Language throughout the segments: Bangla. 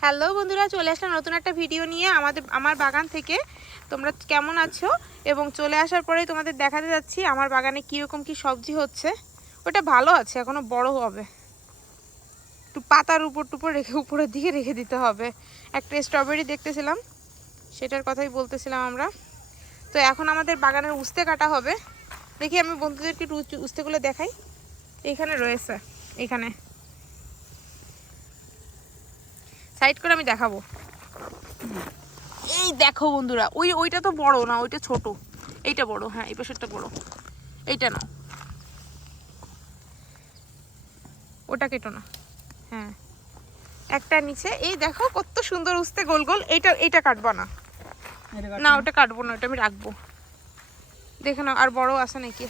হ্যালো বন্ধুরা, চলে আসলাম নতুন একটা ভিডিও নিয়ে আমাদের, আমার বাগান থেকে। তোমরা কেমন আছো? এবং চলে আসার পরেই তোমাদের দেখাতে যাচ্ছি আমার বাগানে কীরকম কি সবজি হচ্ছে। ওটা ভালো আছে, এখনও বড় হবে। একটু পাতার উপর টুপর রেখে, উপরের দিকে রেখে দিতে হবে। একটা স্ট্রবেরি দেখতেছিলাম, সেটার কথাই বলতেছিলাম আমরা। তো এখন আমাদের বাগানের উস্তে কাটা হবে। দেখি আমি বন্ধুদেরকে একটু উস্তে- উস্তেগুলো দেখাই। এখানে রয়েছে, এখানে। সাইড করে আমি দেখাবো। এই দেখো বন্ধুরা ওই ওইটা তো বড় না ওইটা ছোট। এইটা বড় হ্যাঁ এই পাশেরটা বড়। এইটা না ওটা কেটো না। হ্যাঁ। একটা নিচে এই দেখো কত সুন্দর উস্তে গোল গোল এইটা এইটা কাটবো না না। ওটা কাটবো না ওটা আমি রাখব। দেখে নাও আর বড় আছে নাকি?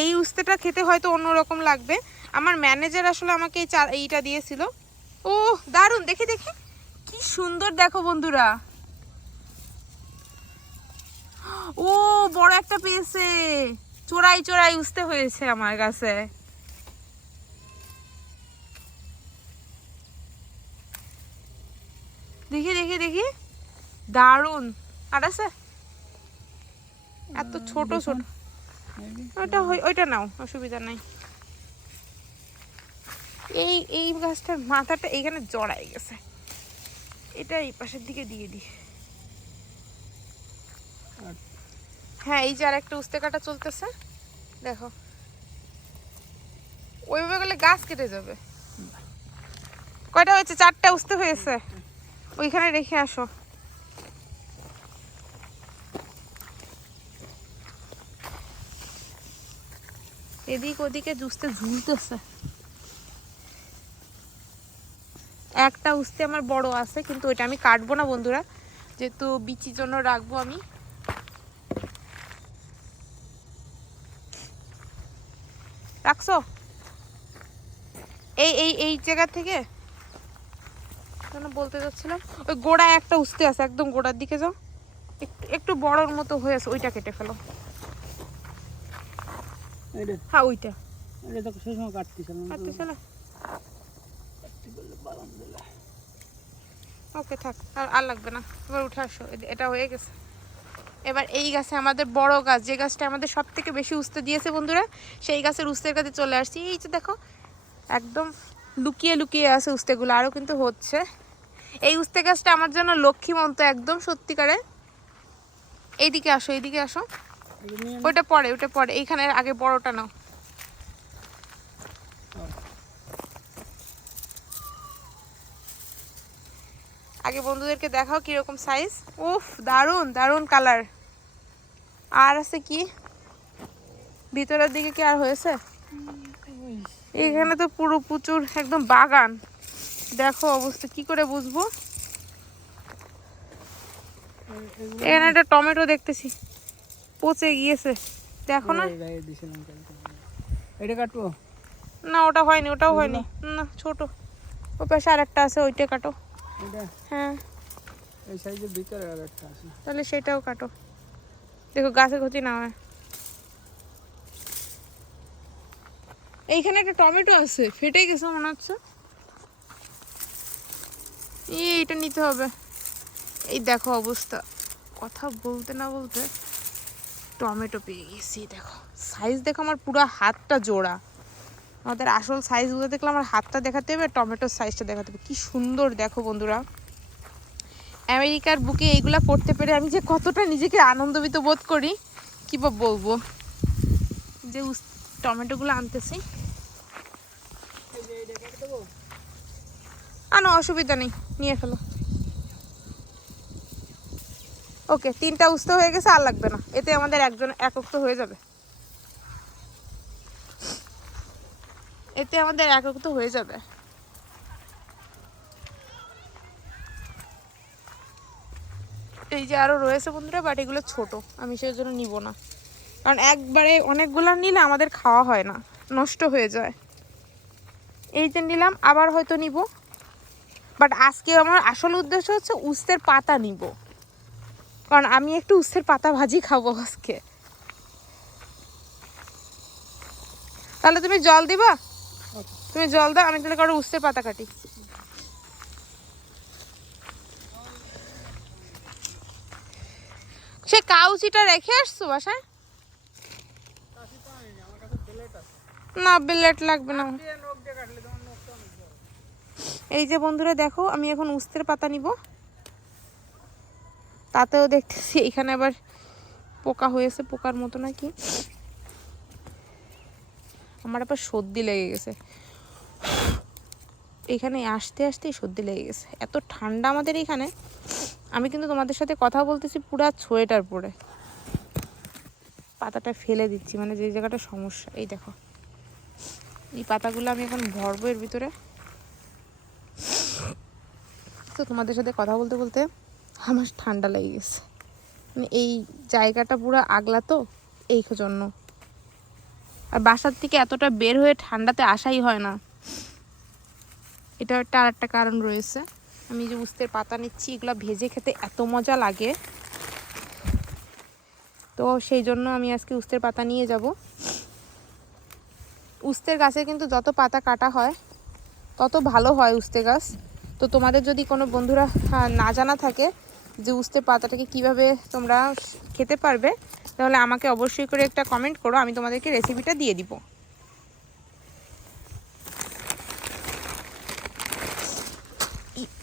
এই উস্তেটা খেতে হয়তো অন্যরকম লাগবে। আমার ম্যানেজার আসলে আমাকে এই চা এইটা দিয়েছিল। ও দারুণ দেখে দেখে। কি সুন্দর দেখো বন্ধুরা। ও বড় একটা পেয়েছে। চোরাই চোরাই উস্তে হয়েছে আমার কাছে। দেখি দেখি দেখি। দারুণ। আর আছে? এত ছোট ছোট। ওটা হই- ওইটা নাও অসুবিধা নাই। এই এই গাছটার মাথাটা এইখানে জড়াই গেছে। এটা এই পাশের দিকে দিয়ে দিই। হ্যাঁ এই যে আর একটা উস্তে কাটা চলতেছে। দেখো। ওইভাবে গেলে গাছ কেটে যাবে। কয়টা হয়েছে? চারটা উস্তে হয়েছে। ওইখানে রেখে আসো। এদিক ওদিকে জুসতে ঝুলতেছে। একটা উস্তে আমার বড় আছে কিন্তু ওইটা আমি কাটবো না বন্ধুরা। যেহেতু বিচির জন্য রাখব আমি। রাখছো? এই এই এই জায়গা থেকে? কেন বলতে যাচ্ছিলাম? ওই গোড়া একটা উস্তে আছে একদম গোড়ার দিকে যাও। একটু একটু বড়র মতো হয়ে আছে ওইটা কেটে ফেলো। হ্যাঁ ওইটা। কাটতে চলো ওকে থাক আর আর লাগবে না। এবার উঠে আসো এটা হয়ে গেছে। এবার এই গাছে আমাদের বড় গাছ যে গাছটা আমাদের সব থেকে বেশি উস্তে দিয়েছে বন্ধুরা সেই গাছের উস্তের কাছে চলে আসছি। এই যে দেখো একদম লুকিয়ে লুকিয়ে আছে উস্তেগুলো আরও কিন্তু হচ্ছে। এই উস্তে গাছটা আমার জন্য লক্ষ্মীমন্ত একদম সত্যিকারে এইদিকে আসো এইদিকে আসো। ওইটা পরে ওটা পরে এইখানে আগে বড়টা নাও। আগে বন্ধুদেরকে দেখাও কীরকম সাইজ উফ দারুণ দারুণ কালার আর আছে কি? ভিতরের দিকে কি আর হয়েছে? এখানে তো পুরো প্রচুর একদম বাগান। দেখো অবস্থা কি করে বুঝব? এখানে একটা টমেটো দেখতেছি। পচে গিয়েছে। দেখো না। এটা কাটবো? না ওটা হয়নি ওটাও হয়নি। না ছোট। ওই পাশে আরেকটা আছে ওইটা কাটো। হ্যাঁ। এই সাইজের ভিতরে আর একটা আছে। তাহলে সেটাও কাটো। দেখো গাছে ক্ষতি না হয়। এইখানে একটা টমেটো আছে ফেটে গেছে মনে হচ্ছে। এই এইটা নিতে হবে। এই দেখো অবস্থা। কথা বলতে না বলতে টমেটো পেয়ে গেছি দেখো। সাইজ দেখো আমার পুরো হাতটা জোড়া। আমাদের আসল সাইজগুলো দেখলে আমার হাতটা দেখাতে হবে আর টমেটোর সাইজটা দেখাতে হবে। কি সুন্দর দেখো বন্ধুরা। আমেরিকার বুকে এইগুলো পড়তে পেরে আমি যে কতটা নিজেকে আনন্দবিত বোধ করি, কি বা বলব? যে টমেটোগুলো আনতেছি। আনো অসুবিধা নেই, নিয়ে ফেলো। ওকে, তিনটা উস্তে হয়ে গেছে, আর লাগবে না। এতে আমাদের একজন একক হয়ে যাবে। এতে আমাদের একক তো হয়ে যাবে। এই যে আরও রয়েছে বন্ধুরা বাট এগুলো ছোট। আমি সেই জন্য নিব না। কারণ একবারে অনেকগুলো নিলে আমাদের খাওয়া হয় না, নষ্ট হয়ে যায়। এই যে নিলাম, আবার হয়তো নিব। বাট আজকে আমার আসল উদ্দেশ্য হচ্ছে উস্তের পাতা নিব। কারণ আমি একটু উস্তের পাতা ভাজি খাব আজকে। তাহলে তুমি জল দিবা. তুমি জল দাও, আমি তাহলে কারও উস্তের পাতা কাটি। সে কাউচিটা রেখে আসছো বাসায়? না লাগবে না। এই যে বন্ধুরা দেখো, আমি এখন উস্তের পাতা নিব। তাতেও দেখতেছি, এখানে আবার পোকা হয়েছে, পোকার মতো নাকি। আমার আবার সর্দি লেগে গেছে। এখানে আসতে আসতেই সর্দি লেগে গেছে। এত ঠান্ডা আমাদের এখানে। আমি কিন্তু তোমাদের সাথে কথা বলতেছি পুরা সোয়েটার পরে। পাতাটা ফেলে দিচ্ছি মানে যে জায়গাটা সমস্যা। এই দেখো। এই পাতাগুলো আমি এখন ভরবো এর ভিতরে। তো তোমাদের সাথে কথা বলতে বলতে আমার ঠান্ডা লেগে গেছে। মানে এই জায়গাটা পুরো আগলা তো, এই জন্য। আর বাসার থেকে এতটা বের হয়ে ঠান্ডাতে আসাই হয় না। এটা একটা আর একটা কারণ রয়েছে। আমি যে উস্তের পাতা নিচ্ছি, এগুলো ভেজে খেতে এত মজা লাগে। তো সেই জন্য আমি আজকে উস্তের পাতা নিয়ে যাব। উস্তের গাছে কিন্তু যত পাতা কাটা হয়, তত ভালো হয় উস্তে গাছ। তো তোমাদের যদি কোনো বন্ধুরা না জানা থাকে যে উস্তে পাতাটাকে কীভাবে তোমরা খেতে পারবে, তাহলে আমাকে অবশ্যই করে একটা কমেন্ট করো, আমি তোমাদেরকে রেসিপিটা দিয়ে দিব।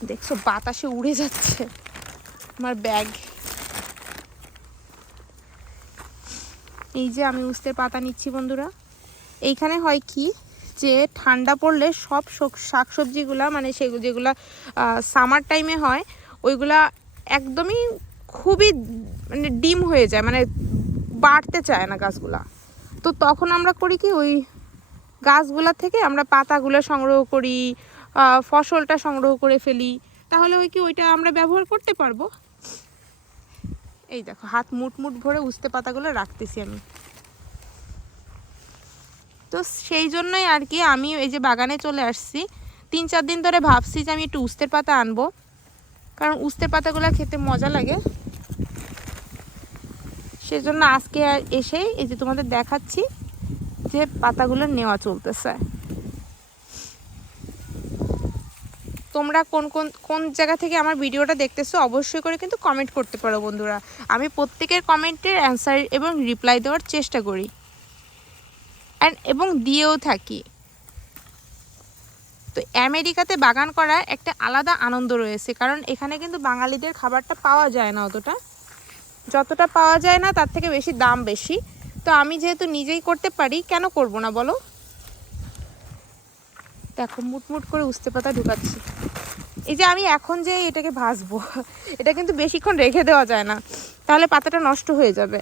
দেখছ, বাতাসে উড়ে যাচ্ছে আমার ব্যাগ। এই যে আমি উস্তের পাতা নিচ্ছি, বন্ধুরা। এইখানে হয় কি যে, ঠান্ডা পড়লে সব শক- শাকসবজিগুলা মানে সেগুলো যেগুলা সামার টাইমে হয়, ওইগুলা একদমই খুবই মানে ডিম হয়ে যায় মানে বাড়তে চায় না গাছগুলা। তো তখন আমরা করি কি, ওই গাছগুলা থেকে আমরা পাতাগুলো সংগ্রহ করি ফসলটা সংগ্রহ করে ফেলি, তাহলে ওই কি ওইটা আমরা ব্যবহার করতে পারব? এই দেখো, হাত মুট মুট ভরে উস্তে পাতাগুলো রাখতেছি আমি। তো সেই জন্যই আর কি আমি এই যে বাগানে চলে আসছি, তিন চার দিন ধরে ভাবছি যে আমি একটু উস্তের পাতা আনব, কারণ উস্তের পাতাগুলো খেতে মজা লাগে। সেজন্য আজকে এসেই এই যে তোমাদের দেখাচ্ছি যে পাতাগুলো নেওয়া চলতেছে। তোমরা কোন কোন কোন জায়গা থেকে আমার ভিডিওটা দেখতেছো অবশ্যই করে কিন্তু কমেন্ট করতে পারো বন্ধুরা। আমি প্রত্যেকের কমেন্টের অ্যান্সার এবং রিপ্লাই দেওয়ার চেষ্টা করি। অ্যান্ড এবং দিয়েও থাকি। তো আমেরিকাতে বাগান করার একটা আলাদা আনন্দ রয়েছে, কারণ এখানে কিন্তু বাঙালিদের খাবারটা পাওয়া যায় না অতটা। যতটা পাওয়া যায় না, তার থেকে বেশি দাম বেশি। তো আমি যেহেতু নিজেই করতে পারি, কেন করব না বলো? দেখো, মুটমুট করে উস্তে পাতা ঢুকাচ্ছি। এই যে আমি এখন যে এটাকে ভাজবো, এটা কিন্তু বেশিক্ষণ রেখে দেওয়া যায় না। তাহলে পাতাটা নষ্ট হয়ে যাবে।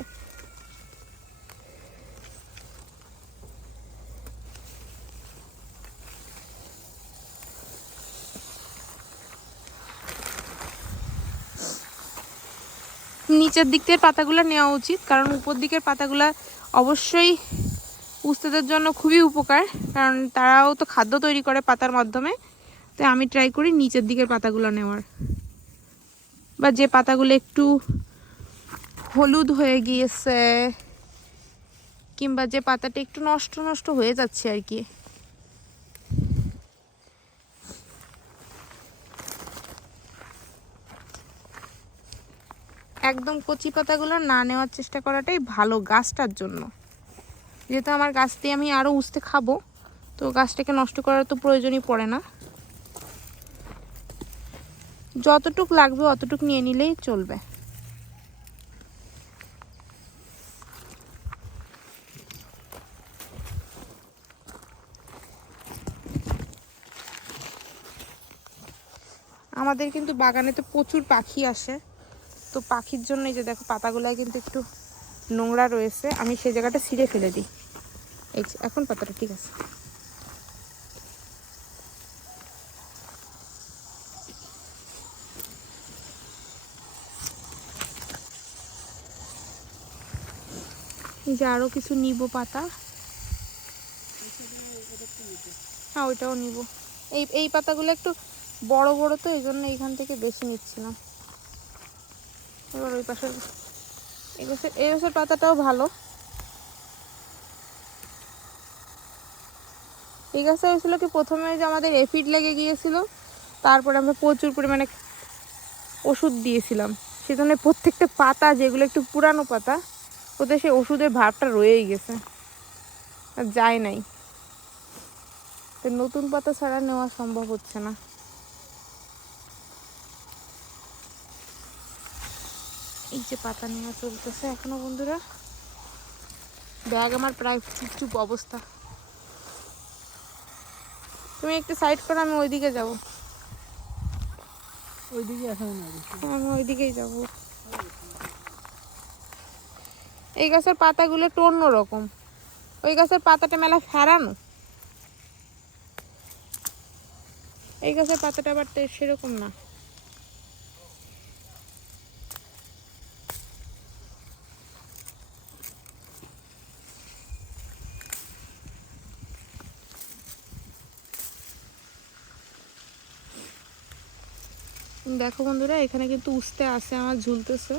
নিচের দিক থেকে পাতাগুলো নেওয়া উচিত, কারণ উপর দিকের পাতাগুলো অবশ্যই উস্তেদের জন্য খুবই উপকার, কারণ তারাও তো খাদ্য তৈরি করে পাতার মাধ্যমে। তো আমি ট্রাই করি নিচের দিকের পাতাগুলো নেওয়ার। বা যে পাতাগুলো একটু হলুদ হয়ে গিয়েছে, কিংবা যে পাতাটা একটু নষ্ট নষ্ট হয়ে যাচ্ছে আর কি। একদম কচি পাতাগুলো না নেওয়ার চেষ্টা করাটাই ভালো গাছটার জন্য। যেহেতু আমার গাছ দিয়ে আমি আরও উঠতে খাব, তো গাছটাকে নষ্ট করার তো প্রয়োজনই পড়ে না। যতটুক লাগবে অতটুক নিয়ে নিলেই চলবে। আমাদের কিন্তু বাগানে তো প্রচুর পাখি আসে। তো পাখির জন্য এই যে দেখো পাতাগুলাই কিন্তু একটু নোংরা রয়েছে। আমি সেই জায়গাটা ছিঁড়ে ফেলে দিই। এই এখন পাতাটা ঠিক আছে। যে আরও কিছু নিব পাতা। হ্যাঁ ওইটাও নিব। এই এই পাতাগুলো একটু বড় বড় তো, এই জন্য এইখান থেকে বেশি নিচ্ছি না এবার ওই পাশের, এই এই গাছের পাতাটাও ভালো। এই গাছটা হয়েছিল কি প্রথমে যে আমাদের এফিড লেগে গিয়েছিল, তারপরে আমরা প্রচুর পরিমাণে ওষুধ দিয়েছিলাম। সেজন্য প্রত্যেকটা পাতা যেগুলো একটু পুরানো পাতা ওদের সেই ওষুধের ভাবটা রয়েই গেছে। আর যায় নাই। তো নতুন পাতা ছাড়া নেওয়া সম্ভব হচ্ছে না। এই যে পাতা নেওয়া চলতেছে এখনও বন্ধুরা। ব্যাগ আমার প্রায় চুপ চুপ অবস্থা। তুমি একটু সাইড করো আমি ওইদিকে যাব। ওইদিকে আমি ওইদিকেই যাব। এই গাছের পাতাগুলো একটু অন্যরকম। ওই গাছের পাতাটা মেলা ফেরানো। এই গাছের পাতাটা আবার সেরকম না। দেখো বন্ধুরা, এখানে কিন্তু উঠতে আসে আমার ঝুলতেছে।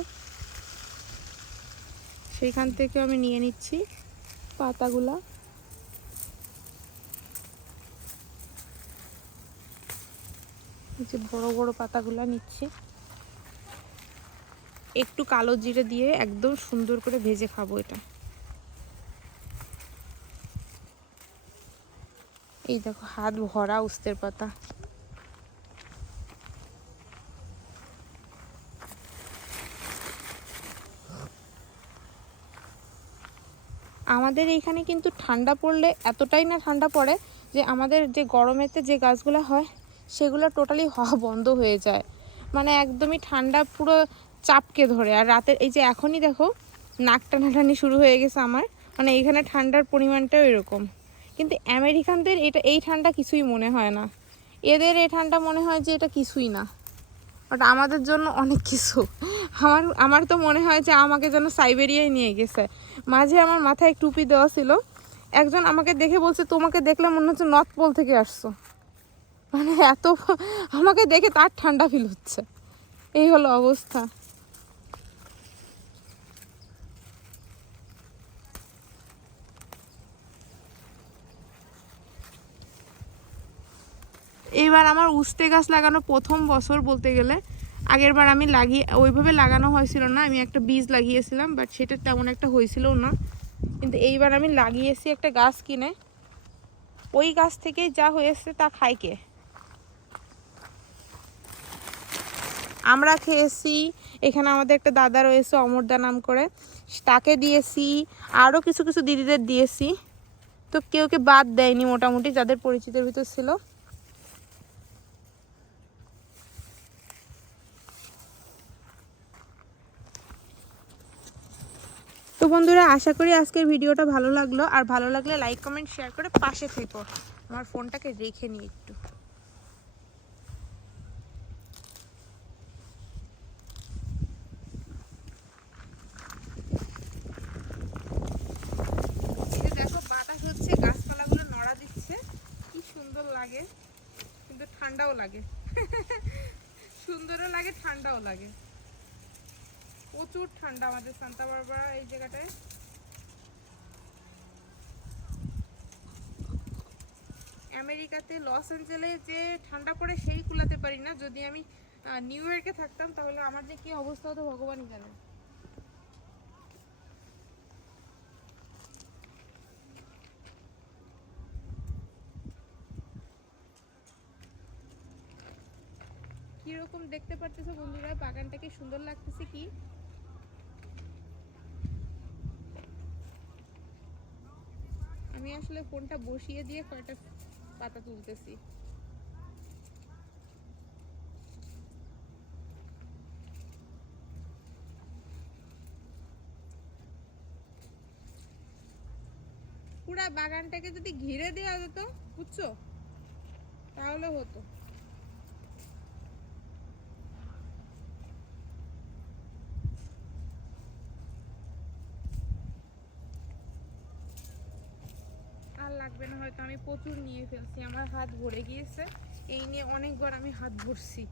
সেইখান থেকে আমি নিয়ে নিচ্ছি পাতাগুলা। যে বড় বড় পাতাগুলা নিচ্ছি। একটু কালো জিরে দিয়ে একদম সুন্দর করে ভেজে খাব এটা। এই দেখো, হাত ভরা উস্তের পাতা। আমাদের এইখানে কিন্তু ঠান্ডা পড়লে এতটাই না ঠান্ডা পড়ে যে আমাদের যে গরমেতে যে গাছগুলো হয়, সেগুলো টোটালি হওয়া বন্ধ হয়ে যায়। মানে একদমই ঠান্ডা পুরো চাপকে ধরে। আর রাতের এই যে এখনই দেখো, নাক টানাটানি শুরু হয়ে গেছে আমার। মানে এইখানে ঠান্ডার পরিমাণটাও এরকম। কিন্তু আমেরিকানদের এটা, এই ঠান্ডা কিছুই মনে হয় না। এদের এই ঠান্ডা মনে হয় যে এটা কিছুই না। বাট আমাদের জন্য অনেক কিছু। আমার আমার তো মনে হয় যে আমাকে যেন সাইবেরিয়ায় নিয়ে গেছে। মাঝে আমার মাথায় টুপি দেওয়া ছিল। একজন আমাকে দেখে বলছে, তোমাকে দেখলে মনে হচ্ছে নর্থ পোল থেকে আসছো। মানে এত, আমাকে দেখে তার ঠান্ডা ফিল হচ্ছে। এই হলো অবস্থা। এইবার আমার উস্তে গাছ লাগানো প্রথম বছর বলতে গেলে আগের বার আমি লাগিয়ে, ওইভাবে লাগানো হয়েছিল না, আমি একটা বীজ লাগিয়েছিলাম বাট সেটা তেমন একটা হয়েছিলও না। কিন্তু এইবার আমি লাগিয়েছি একটা গাছ কিনে। ওই গাছ থেকে যা হয়েছে তা খাই কে? আমরা খেয়েছি, এখানে আমাদের একটা দাদা রয়েছে অমরদা নাম করে, তাকে দিয়েছি, আরও কিছু কিছু দিদিদের দিয়েছি। তো কেউ কে বাদ দেয়নি মোটামুটি, যাদের পরিচিতের ভিতর ছিল। তো বন্ধুরা, আশা করি আজকের ভিডিওটা ভালো লাগল। আর ভালো লাগলে লাইক কমেন্ট শেয়ার করে পাশে থেকো। আমার ফোনটাকে রেখে নিই একটু। দেখো, বাতাস হচ্ছে, গাছপালাগুলো নড়া দিচ্ছে। কি সুন্দর লাগে। কিন্তু ঠান্ডাও লাগে। সুন্দরও লাগে, ঠান্ডাও লাগে। প্রচুর ঠান্ডা আমাদের সান্তা বারবার এই জায়গাটায়। আমেরিকাতে লস অ্যাঞ্জেলে যে ঠান্ডা পড়ে সেই কুলাতে পারি না। যদি আমি নিউ ইয়র্কে থাকতাম তাহলে আমার যে কি অবস্থা হতো ভগবানই জানে। কীরকম দেখতে পারতেছো বন্ধুরা? বাগানটাকে সুন্দর লাগতেছে কি? আমি আসলে ফোনটা বসিয়ে দিয়ে কয়েকটা পাতা তুলতেছি। পুরা বাগানটাকে যদি ঘিরে দেওয়া যেত, বুঝছ? তাহলে হতো। আর লাগবে না হয়তো আমি প্রচুর নিয়ে ফেলছি, আমার হাত ভরে গিয়েছে। এই নিয়ে অনেকবার আমি হাত ভরছি।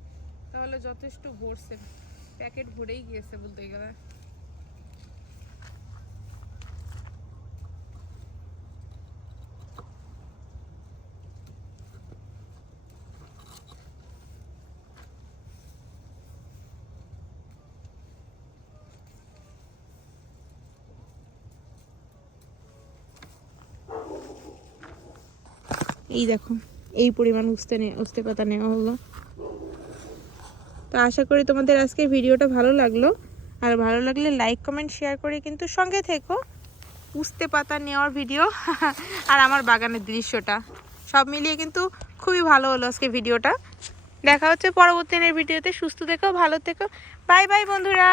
তাহলে যথেষ্ট ভরছে। প্যাকেট ভরেই গিয়েছে বলতে গেলে। এই দেখো, এই পরিমাণ উস্তে নে উস্তে পাতা নেওয়া হলো। তো আশা করি তোমাদের আজকে ভিডিওটা ভালো লাগল। আর ভালো লাগলে লাইক কমেন্ট শেয়ার করে কিন্তু সঙ্গে থেকো। উস্তে পাতা নেওয়ার ভিডিও আর আমার বাগানের দৃশ্যটা। সব মিলিয়ে কিন্তু খুবই ভালো হলো আজকে ভিডিওটা। দেখা হচ্ছে পরবর্তী দিনের ভিডিওতে। সুস্থ থেকো, ভালো থেকো। বাই বাই বন্ধুরা।